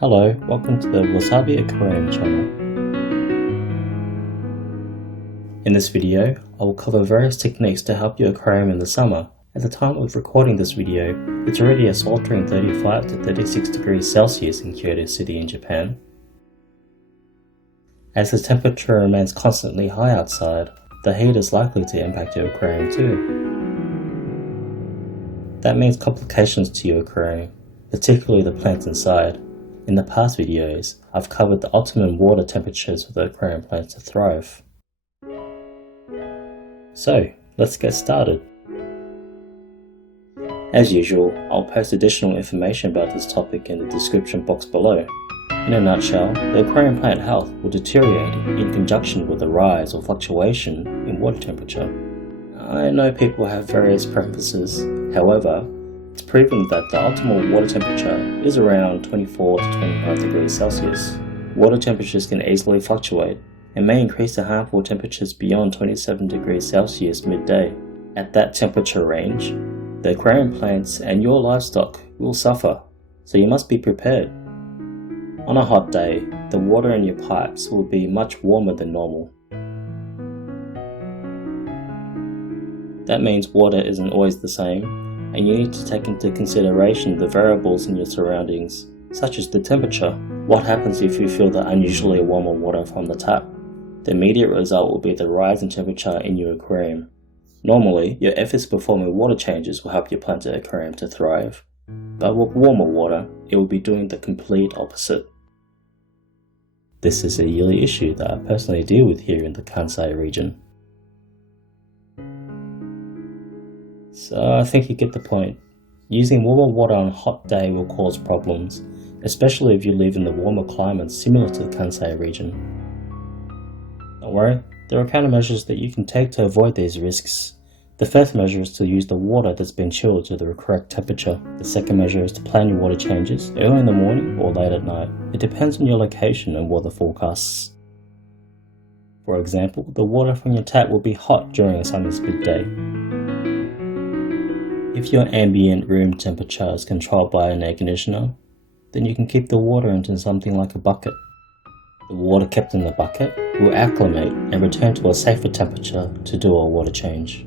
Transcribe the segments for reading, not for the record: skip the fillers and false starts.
Hello, welcome to the Wasabi Aquarium channel. In this video, I will cover various techniques to help your aquarium in the summer. At the time of recording this video, it's already a sweltering 35 to 36 degrees Celsius in Kyoto City in Japan. As the temperature remains constantly high outside, the heat is likely to impact your aquarium too. That means complications to your aquarium, particularly the plants inside. In the past videos, I've covered the optimum water temperatures for the aquarium plants to thrive. So, let's get started. As usual, I'll post additional information about this topic in the description box below. In a nutshell, the aquarium plant health will deteriorate in conjunction with a rise or fluctuation in water temperature. I know people have various preferences, however, it's proven that the optimal water temperature is around 24 to 25 degrees Celsius. Water temperatures can easily fluctuate and may increase to harmful temperatures beyond 27 degrees Celsius midday. At that temperature range, the aquarium plants and your livestock will suffer, so you must be prepared. On a hot day, the water in your pipes will be much warmer than normal. That means water isn't always the same, and you need to take into consideration the variables in your surroundings, such as the temperature. What happens if you feel the unusually warmer water from the tap? The immediate result will be the rise in temperature in your aquarium. Normally, your efforts performing water changes will help your planted aquarium to thrive, but with warmer water, it will be doing the complete opposite. This is a yearly issue that I personally deal with here in the Kansai region. So I think you get the point. Using warmer water on a hot day will cause problems, especially if you live in the warmer climates similar to the Kansai region. Don't worry, there are countermeasures that you can take to avoid these risks. The first measure is to use the water that's been chilled to the correct temperature. The second measure is to plan your water changes early in the morning or late at night. It depends on your location and weather forecasts. For example, the water from your tap will be hot during a summer's midday. If your ambient room temperature is controlled by an air conditioner, then you can keep the water into something like a bucket. The water kept in the bucket will acclimate and return to a safer temperature to do a water change.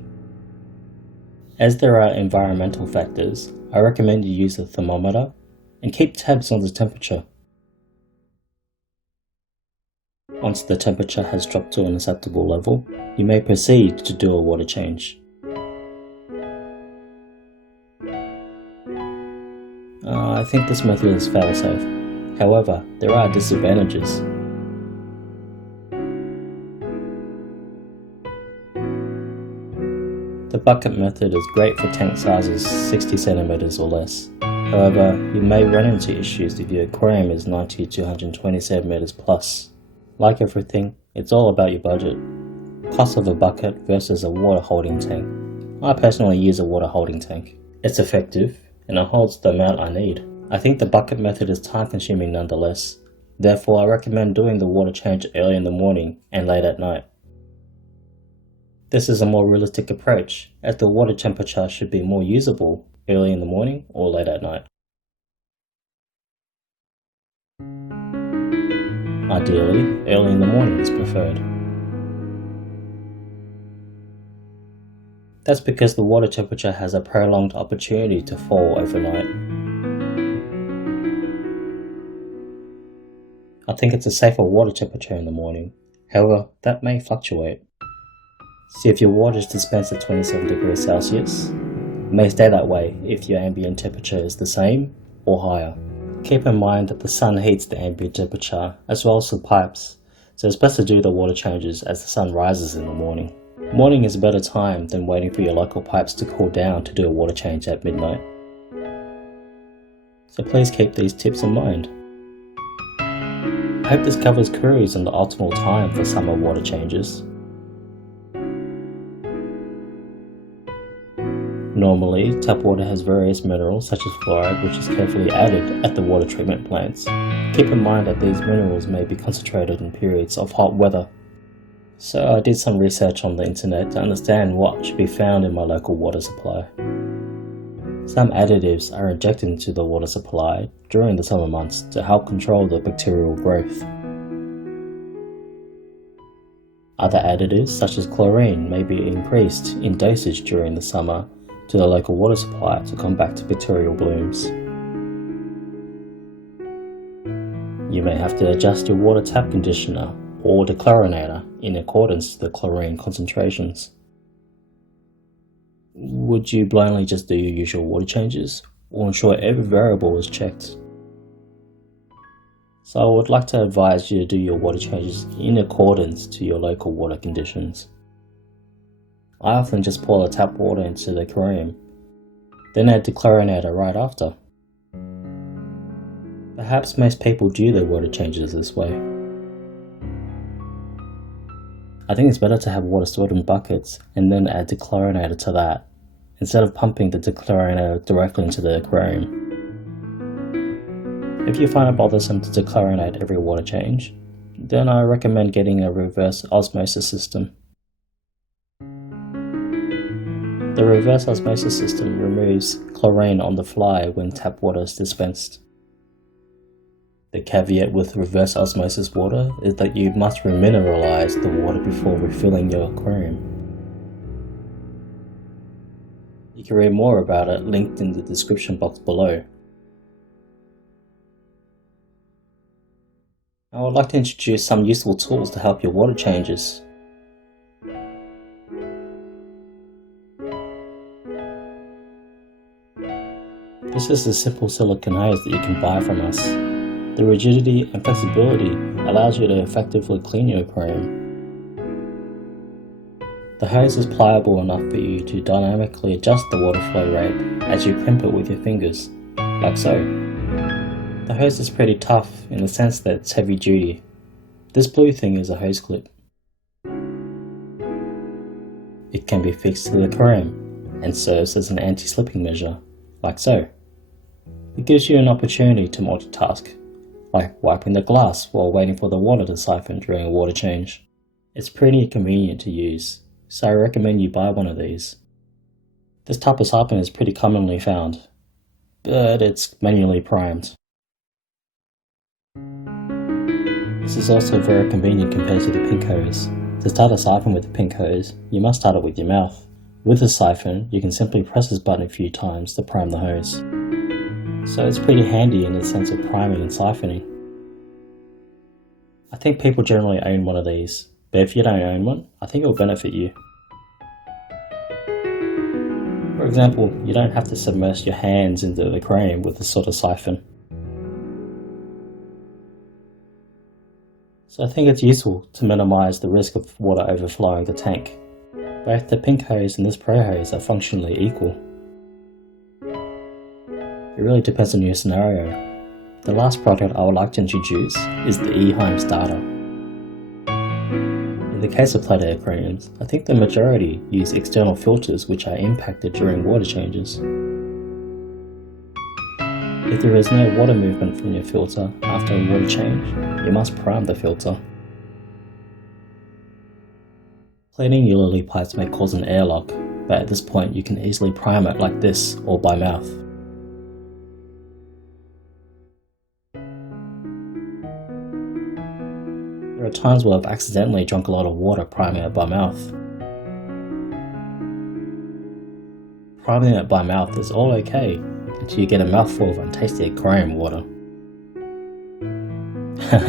As there are environmental factors, I recommend you use a thermometer and keep tabs on the temperature. Once the temperature has dropped to an acceptable level, you may proceed to do a water change. I think this method is fail-safe. However, there are disadvantages. The bucket method is great for tank sizes 60 cm or less. However, you may run into issues if your aquarium is 90 to 120 cm plus. Like everything, it's all about your budget. Cost of a bucket versus a water holding tank. I personally use a water holding tank. It's effective and it holds the amount I need. I think the bucket method is time consuming nonetheless. Therefore, I recommend doing the water change early in the morning and late at night. This is a more realistic approach, as the water temperature should be more usable early in the morning or late at night. Ideally, early in the morning is preferred. That's because the water temperature has a prolonged opportunity to fall overnight. I think it's a safer water temperature in the morning, however, that may fluctuate. See if your water is dispensed at 27 degrees Celsius. It may stay that way if your ambient temperature is the same or higher. Keep in mind that the sun heats the ambient temperature as well as the pipes, so it's best to do the water changes as the sun rises in the morning. Morning is a better time than waiting for your local pipes to cool down to do a water change at midnight. So please keep these tips in mind. I hope this covers queries on the optimal time for summer water changes. Normally, tap water has various minerals such as fluoride, which is carefully added at the water treatment plants. Keep in mind that these minerals may be concentrated in periods of hot weather. So I did some research on the internet to understand what should be found in my local water supply. Some additives are injected into the water supply during the summer months to help control the bacterial growth. Other additives, such as chlorine, may be increased in dosage during the summer to the local water supply to combat bacterial blooms. You may have to adjust your water tap conditioner or dechlorinator in accordance to the chlorine concentrations. Would you blindly just do your usual water changes, or ensure every variable is checked? So I would like to advise you to do your water changes in accordance to your local water conditions. I often just pour the tap water into the aquarium, then add dechlorinator right after. Perhaps most people do their water changes this way. I think it's better to have water stored in buckets and then add dechlorinator to that, instead of pumping the dechlorinator directly into the aquarium. If you find it bothersome to dechlorinate every water change, then I recommend getting a reverse osmosis system. The reverse osmosis system removes chlorine on the fly when tap water is dispensed. The caveat with reverse osmosis water is that you must remineralize the water before refilling your aquarium. You can read more about it linked in the description box below. I would like to introduce some useful tools to help your water changes. This is a simple silicone hose that you can buy from us. The rigidity and flexibility allows you to effectively clean your aquarium. The hose is pliable enough for you to dynamically adjust the water flow rate as you crimp it with your fingers, like so. The hose is pretty tough in the sense that it's heavy duty. This blue thing is a hose clip. It can be fixed to the aquarium and serves as an anti-slipping measure, like so. It gives you an opportunity to multitask, like wiping the glass while waiting for the water to siphon during a water change. It's pretty convenient to use, so I recommend you buy one of these. This type of siphon is pretty commonly found, but it's manually primed. This is also very convenient compared to the pink hose. To start a siphon with the pink hose, you must start it with your mouth. With the siphon, you can simply press this button a few times to prime the hose. So it's pretty handy in the sense of priming and siphoning. I think people generally own one of these, but if you don't own one, I think it will benefit you. For example, you don't have to submerge your hands into the aquarium with this sort of siphon. So I think it's useful to minimize the risk of water overflowing the tank. Both the pink hose and this pro hose are functionally equal. It really depends on your scenario. The last product I would like to introduce is the E-Heim starter. In the case of Play-Doh aquariums, I think the majority use external filters which are impacted during water changes. If there is no water movement from your filter after a water change, you must prime the filter. Cleaning your lily pipes may cause an airlock, but at this point you can easily prime it like this or by mouth. There are times where I've accidentally drunk a lot of water priming it by mouth. Priming it by mouth is all okay until you get a mouthful of untasty aquarium water.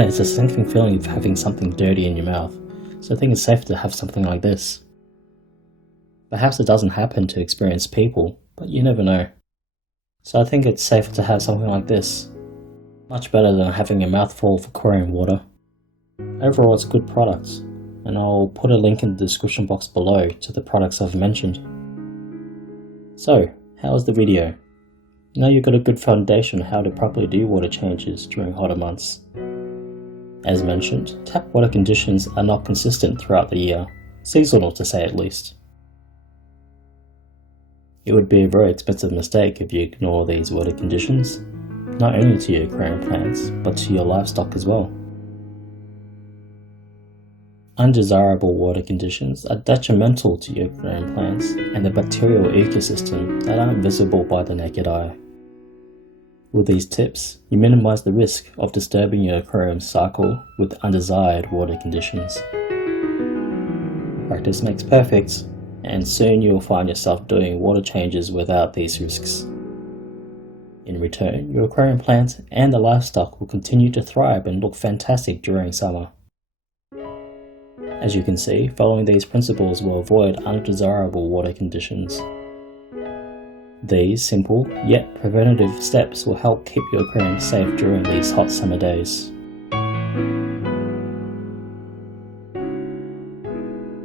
It's a sinking feeling of having something dirty in your mouth, so I think it's safer to have something like this. Perhaps it doesn't happen to experienced people, but you never know. So I think it's safer to have something like this. Much better than having a mouthful of aquarium water. Overall, it's a good product, and I'll put a link in the description box below to the products I've mentioned. So, how was the video? Now you've got a good foundation on how to properly do water changes during hotter months. As mentioned, tap water conditions are not consistent throughout the year, seasonal to say at least. It would be a very expensive mistake if you ignore these water conditions, not only to your aquarium plants, but to your livestock as well. undesirable water conditions are detrimental to your aquarium plants and the bacterial ecosystem that aren't visible by the naked eye. With these tips, you minimize the risk of disturbing your aquarium cycle with undesired water conditions. Practice makes perfect, and soon you'll find yourself doing water changes without these risks. In return, your aquarium plants and the livestock will continue to thrive and look fantastic during summer. As you can see, following these principles will avoid undesirable water conditions. These simple yet preventative steps will help keep your aquarium safe during these hot summer days.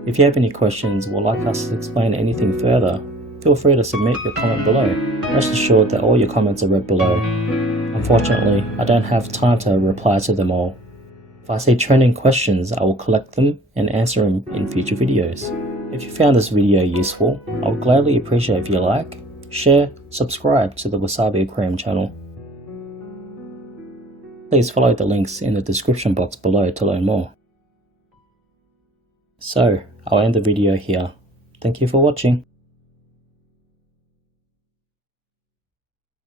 If you have any questions or would like us to explain anything further, feel free to submit your comment below. Rest assured that all your comments are read below. Unfortunately, I don't have time to reply to them all. If I see trending questions, I will collect them and answer them in future videos. If you found this video useful, I would gladly appreciate if you like, share, subscribe to the Wasabi Aquarium channel. Please follow the links in the description box below to learn more. So, I'll end the video here. Thank you for watching.